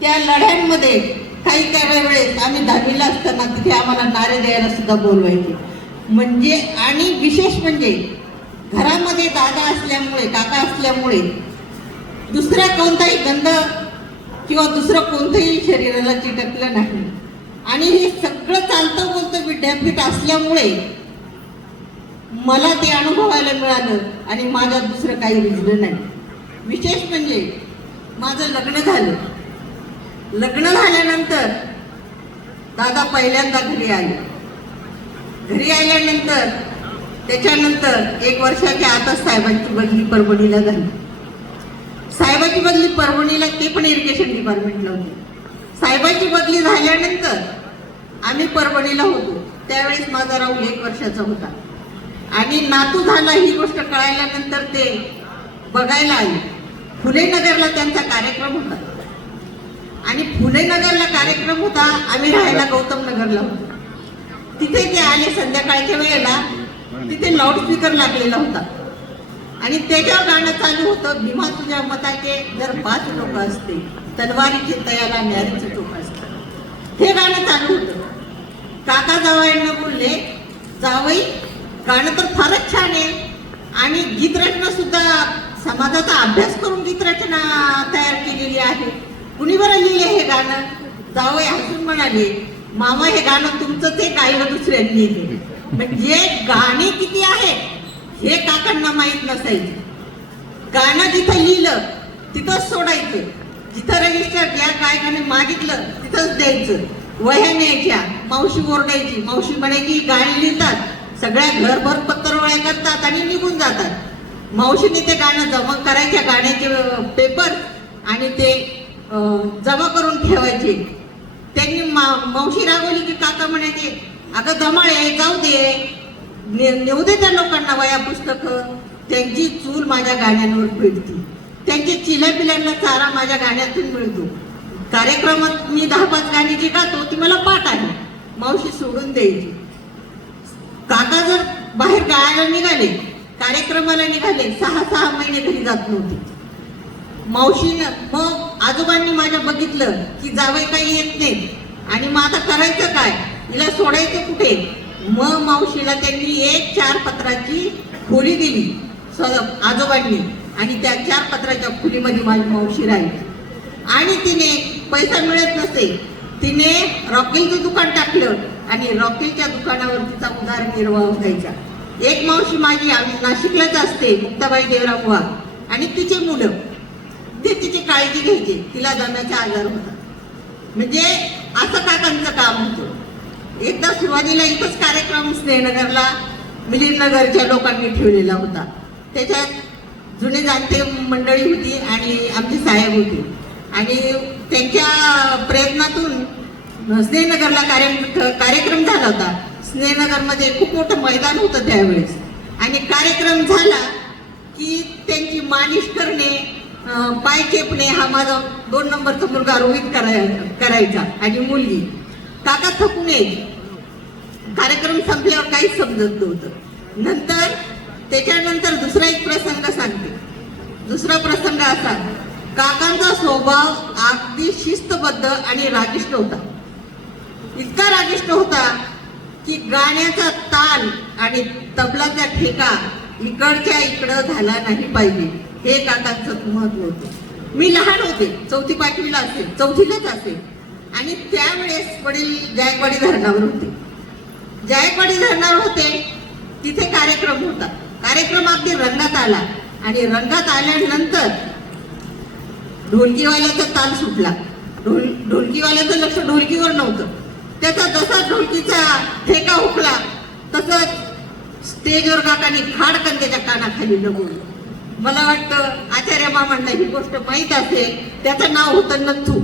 त्या लढ्यांमध्ये काही काही वेळेस आम्ही 10वीला असताना तिथे आम्हाला नारे द्यायला सुद्धा बोलवायचे. म्हणजे आणि विशेष म्हणजे घरामध्ये दादा असल्यामुळे, काका असल्यामुळे दुसरा कोणताही गंध किंवा दुसरं कोणतंही शरीराला चिटकलं नाही. आणि हे सगळं चालतं बोलतं विद्यापीठ असल्यामुळे मला ते अनुभवायला मिळालं आणि माझ्यात दुसरं काही रुजलं नाही. विशेष म्हणजे माझं लग्न झालं. लग्न झाल्यानंतर दादा पहिल्यांदा घरी आले. घरी आल्यानंतर त्याच्यानंतर 1 वर्षाच्या आतच साहेबांची बदली परभणीला झाली. साहेबाची बदली परभणीला, ते पण इरिगेशन डिपार्टमेंटला होते. साहेबाची बदली झाल्यानंतर आम्ही परभणीला होतो. त्यावेळेस माझा राहुल 1 वर्षाचा होता. आणि नातू झाला ही गोष्ट कळाल्यानंतर ते बघायला आले. फुलेनगरला त्यांचा कार्यक्रम होता आणि फुलेनगरला कार्यक्रम होता. आम्ही राहायला गौतम नगरला होतो. तिथे ते आले संध्याकाळच्या वेळेला. तिथे लाऊडस्पीकर लागलेला होता आणि त्याच्यावर गाणं चालू होतं, भीमा तुझ्या मताचे जर 5 लोक असते, तलवारीचे तयाला न्यारीचं टोक असतं. हे गाणं चालू होतं. काका जावयांना बोलले, जावई गाणं तर फारच छान आहे आणि गीतरचना सुद्धा समाजाचा अभ्यास करून गीतरचना तयार केलेली आहे. कुणी बरं लिहिले हे गाणं? जावई हसून म्हणाले, मामा हे गाणं तुमचं ते गायलं दुसऱ्यांनी. म्हणजे गाणे किती आहेत हे काकांना माहीत नसायचं. गाणं जिथं लिहिलं तिथंच सोडायचं. जिथं रजिस्टर ज्या गायकाने मागितलं तिथंच द्यायचं. वह्या न्यायच्या, मावशी ओरडायची. मावशी म्हणायची गाणी लिहितात, सगळ्या घरभर पत्रवळ्या करतात आणि निघून जातात. मावशीने ते गाणं जमा करायच्या, गाण्याचे पेपर आणि ते जमा करून ठेवायचे. त्यांनी मावशी रागवली की काका म्हणायचे, अगं दमाळे जाऊ दे, नेऊ दे त्या लोकांना वया पुस्तकं. त्यांची चूल माझ्या गाण्यांवर फिरती, त्यांचे चिल्या पिल्यांना चारा माझ्या गाण्यातून मिळतो. कार्यक्रमात मी 10-5 गाणी जी गातो ती मला पाठ आहे. मावशी सोडून द्यायची. काका जर बाहेर गायला निघाले, कार्यक्रमाला निघाले, 6-6 महिने घरी जात नव्हते. मावशीनं मग आजोबांनी माझ्या बघितलं की जावई काही येत नाही आणि मग आता करायचं काय, हिला सोडायचं कुठे. मग मावशीला त्यांनी एक 4 पत्राची खोली दिली आजोबांनी आणि त्या 4 पत्राच्या खोलीमध्ये माझी मावशी राहिली. आणि तिने पैसा मिळत नसे, तिने रॉकेलचं दुकान टाकलं आणि रॉकेलच्या दुकानावर तिचा उदरनिर्वाह व्हायचा. एक मावशी माझी नाशिकलाच असते, मुक्ताबाई देवराव वाघ, आणि तिचे मुलं, ते तिची काळजी घ्यायचे. तिला दम्याचा आजार होता. म्हणजे असं काकांचं काम होतं. एकदा सुरुवातीला इथंच कार्यक्रम स्नेहनगरला मिलिंदनगरच्या लोकांनी ठेवलेला होता. त्याच्यात जुने जाणते मंडळी होती आणि आमचे साहेब होते आणि त्यांच्या प्रयत्नातून स्नेहनगरला कार्यक्रम झाला होता. स्नेहनगरमध्ये खूप मोठं मैदान होतं त्यावेळेस आणि कार्यक्रम झाला की त्यांची मालिश करणे, पाय चेपणे हा माझा 2 नंबरचा मुलगा रोहित करायचा आणि मुलगी. काका थकून यायची. कार्यक्रम संपल्यावर काहीच समजत नव्हतं. नंतर त्याच्यानंतर दुसरा एक प्रसंग सांगते. दुसरा प्रसंग असा, काकांचा स्वभाव अगदी शिस्तबद्ध आणि रागिष्ट होता. इतका रागिष्ट होता की गाण्याचा ताल आणि तबलाचा ठेका इकडच्या इकडं झाला नाही पाहिजे, हे काकांचं महत्व होतं. मी लहान होते, 4थी-5वीला असेल, 4थीलाच असेल आणि त्यावेळेस वडील जायकवाडी धरणावर होते. जायकवाडी धरणावर होते, तिथे कार्यक्रम होता. कार्यक्रम अगदी रंगात आला आणि रंगात आल्यानंतर ढोलकीवाल्याचा ताल सुटला. ढोलकीवाल्याचं लक्ष ढोलकीवर नव्हतं. त्याचा जसा ढोलकीचा ठेका हुकला तसंच स्टेजवर काकांनी खाडकन त्याच्या कानाखाली लगवलं. मला वाटतं आचार्य मामांना ही गोष्ट माहीत असेल. त्याचं नाव होतं नथू.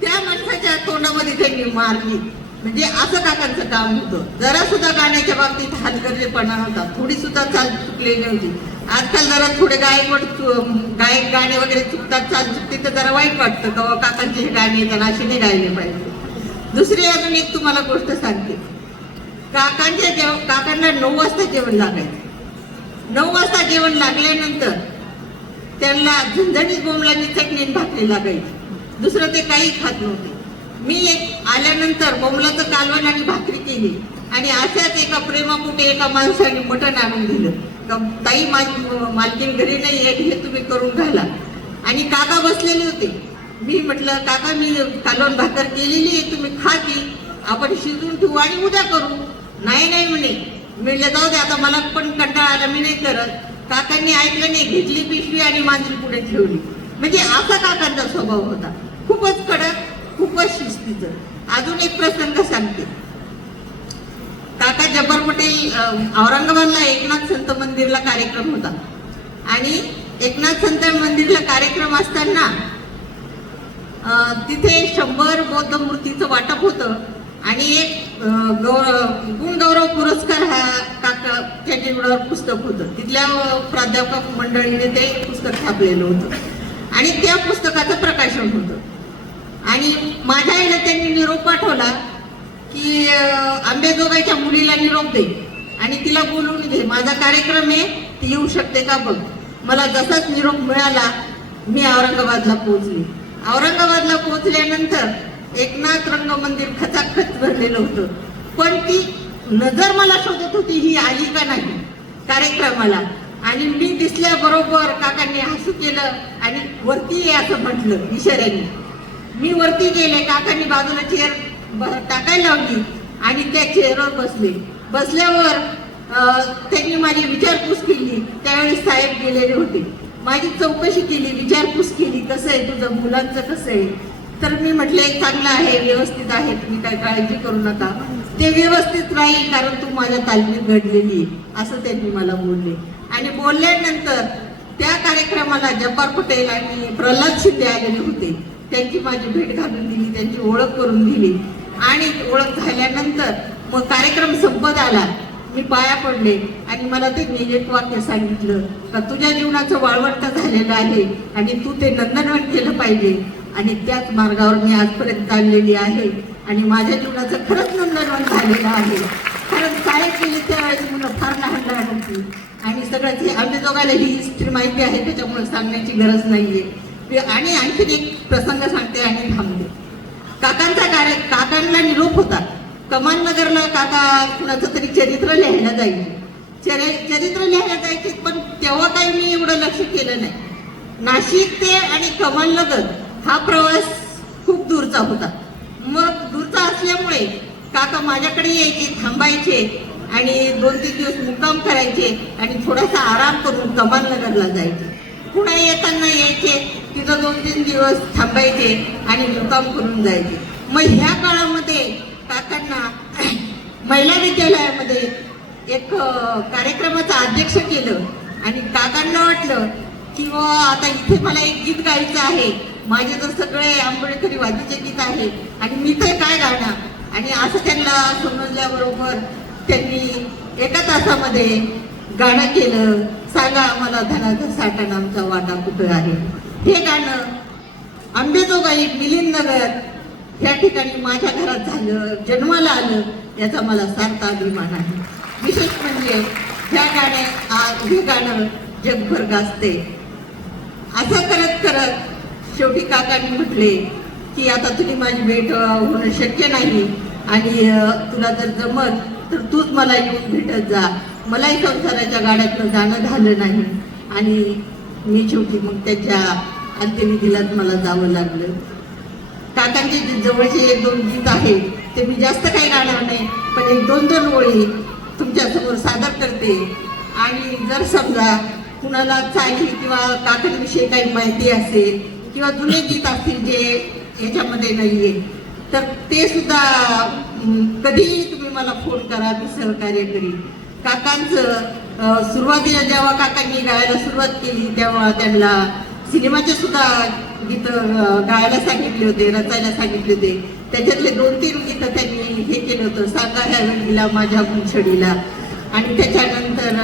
त्या माणसाच्या तोंडामध्ये त्यांनी मारली. म्हणजे असं काकांचं काम होतं. जरा सुद्धा गाण्याच्या बाबतीत हलगर्जीपणा होता. थोडी सुद्धा चाल चुकलेली नव्हती. आजकाल जरा थोडे गायक गाणे वगैरे चुकतात, चाल चुकते तर जरा वाईट वाटतं का काकांचे हे गाणे त्यांना असे नाही गायले पाहिजे. दुसरी अजून एक तुम्हाला गोष्ट सांगते. काकांना 9 वाजता जेवण लागायचं. 9 वाजता जेवण लागल्यानंतर त्यांना झणझणीत बोंबलाची चटणी भाकरी लागायची. दुसरं ते काही खात नव्हते. मी एक आल्यानंतर बोंबलाचं कालवण आणि भाकरी केली आणि अशाच एका प्रेमापोटी एका माणसाने मटण आणून दिलं. ताई मालकीन घरी नाही आहे, हे तुम्ही करून घाला. आणि काका बसलेले होते. मी म्हटलं काका मी कालवण भाकर केलेली आहे, तुम्ही खा की, आपण शिजून ठेवू आणि उद्या करू. नाही नाही म्हणे. म्हणलं जाऊ दे आता, मला पण कंटाळा आला, मी नाही करत. काकांनी ऐकलं नाही, घेतली पिशवी आणि मांजरी पुढे ठेवली. म्हणजे असा काकांचा स्वभाव होता, खूपच कडक, खूपच शिस्तीचं. अजून एक प्रसंग सांगते. काका जब्बार पटेल औरंगाबादला एकनाथ संत मंदिरला कार्यक्रम होता आणि एकनाथ संत मंदिरला कार्यक्रम असताना तिथे 100 बौद्ध मूर्तीचं वाटप होतं आणि एक गुणगौरव पुरस्कार हा काका त्यांच्याकडे पुस्तक होतं. तिथल्या प्राध्यापक मंडळीने ते पुस्तक छापलेलं होतं आणि त्या पुस्तकाचं प्रकाशन होतं. आणि माझ्या आईला त्यांनी निरोप पाठवला की आंबेजोगाईच्या मुलीला निरोप दे आणि तिला बोलवून घे, माझा कार्यक्रम आहे, ती येऊ शकते का बघ. मला जसाच निरोप मिळाला मी औरंगाबादला पोहोचले. औरंगाबादला पोहोचल्यानंतर एकनाथ रंग मंदिर खचाखच भरलेलं होतं, पण ती नजर मला शोधत होती, ही आली का नाही कार्यक्रमाला. आणि मी दिसल्याबरोबर काकांनी हसू केलं आणि वरती ये असं म्हटलं इशाऱ्याने. मी वरती गेले, काकांनी बाजूला चेअर टाकायला लावली आणि त्या चेअरवर बसले. बसल्यावर त्यांनी माझी विचारपूस केली. त्यावेळेस साहेब गेलेले होते. माझी चौकशी केली, विचारपूस केली, कसं आहे तुझं, मुलांचं कसं आहे. तर मी म्हटले चांगलं आहे, व्यवस्थित आहे, तुम्ही काय काळजी करू नका, ते व्यवस्थित राहील कारण तू माझ्या तालमीत घडलेली आहे, असं त्यांनी मला बोलले. आणि बोलल्यानंतर त्या कार्यक्रमाला जब्बार पटेल आणि प्रल्हाद शिंदे आलेले होते. त्यांची माझी भेट घालून दिली, त्यांची ओळख करून दिली आणि ओळख झाल्यानंतर मग कार्यक्रम संपत आला. मी पाया पडले आणि मला त्यांनी एक वाक्य सांगितलं का तुझ्या जीवनाचं वाळवंट झालेलं आहे आणि तू ते नंदनवन केलं पाहिजे. आणि त्याच मार्गावर मी आजपर्यंत चाललेली आहे आणि माझ्या जीवनाचं खरंच नंदनवन झालेलं आहे. कारण साहेब केले त्यावेळेस मुलं फार लहान लहान होती आणि सगळ्यात हे आंबेजोगाईला ही हिस्ट्री माहिती आहे, त्याच्यामुळे सांगण्याची गरज नाहीये. आणि आणखीन एक प्रसंग सांगते आणि थांबते. काकांना निरोप होता. कमालनगरला काका कुणाचं तरी चरित्र लिहायला जायचे. चरित्र लिहायला जायचे, पण तेव्हा काही मी एवढं लक्ष केलं नाही. नाशिक ते आणि कमालनगर हा प्रवास खूप दूरचा होता. मग दूरचा असल्यामुळे काका माझ्याकडे यायचे, थांबायचे आणि 2-3 दिवस मुक्काम करायचे आणि थोडासा आराम करून कमालनगरला जायचे. पुन्हा येताना यायचे, तिथं 2-3 दिवस थांबायचे आणि मुक्काम करून जायचे. मग ह्या काळामध्ये काकांना महिला विद्यालयामध्ये एक कार्यक्रमाचं अध्यक्ष केलं आणि काकांना वाटलं की आता इथे मला एक गीत गायचं आहे, माझे तर सगळे आंबेडकरी वादीचे गीत आहे आणि मी ते काय गाणार. आणि असं त्यांना समजल्याबरोबर त्यांनी एका तासामध्ये गाणं केलं, सांगा आम्हाला धनाचा साठा नामचा वाटा कुठं आहे. हे गाणं आंबेजोगाई मिलिंदनगर या ठिकाणी माझ्या घरात झालं, जन्माला आलं, याचा मला सार्थ अभिमान आहे. विशेष म्हणजे हे गाणं जगभर गाजते. असं करत करत शेवटी काकांनी म्हटले की आता तुझी माझी भेट होणं शक्य नाही आणि तुला जर जमत तर तूच मला येऊन भेटत जा. मलाही संसाराच्या गाड्यातनं जाणं झालं नाही आणि मी शेवटी मग त्याच्या अंत्यविधीलाच मला जावं लागलं. काकांचे जवळचे 1-2 गीत आहेत, ते मी जास्त काही गाणार नाही, पण 1-2 ओळी तुमच्यासमोर सादर करते. आणि जर समजा कुणाला चाली किंवा काकांविषयी काही माहिती असेल किंवा जुने गीत असतील जे याच्यामध्ये नाहीये, तर ते सुद्धा कधीही तुम्ही मला फोन करा, मी सहकार्य करीन. काकांचं सुरुवातीला जेव्हा काकांनी गायला सुरुवात केली तेव्हा त्यांना सिनेमाचे सुद्धा गीतं गायला सांगितले होते, रचायला सांगितले होते. त्याच्यातले 2-3 गीतं त्यांनी हे केलं होतं, सांगा ह्या वेळीला माझ्या गुंछडीला. आणि त्याच्यानंतर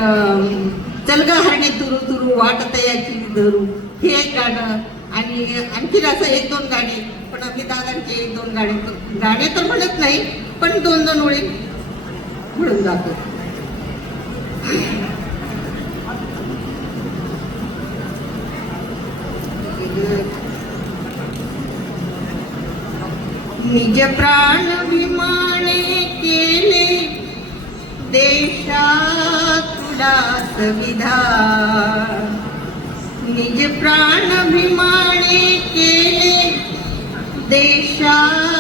चल ग हरणे तुरू तुरू वाट तयाची धरू, हे एक गाणं. आणि आणखी असं 1-2 गाणी, पण आम्ही दादांचे 1-2 गाणे तर म्हणत नाही, पण 2-2 ओळी म्हणून जातो. निज प्राण भीमाने केले देशात उदास विधान. निज प्राण भीमाने केले देशात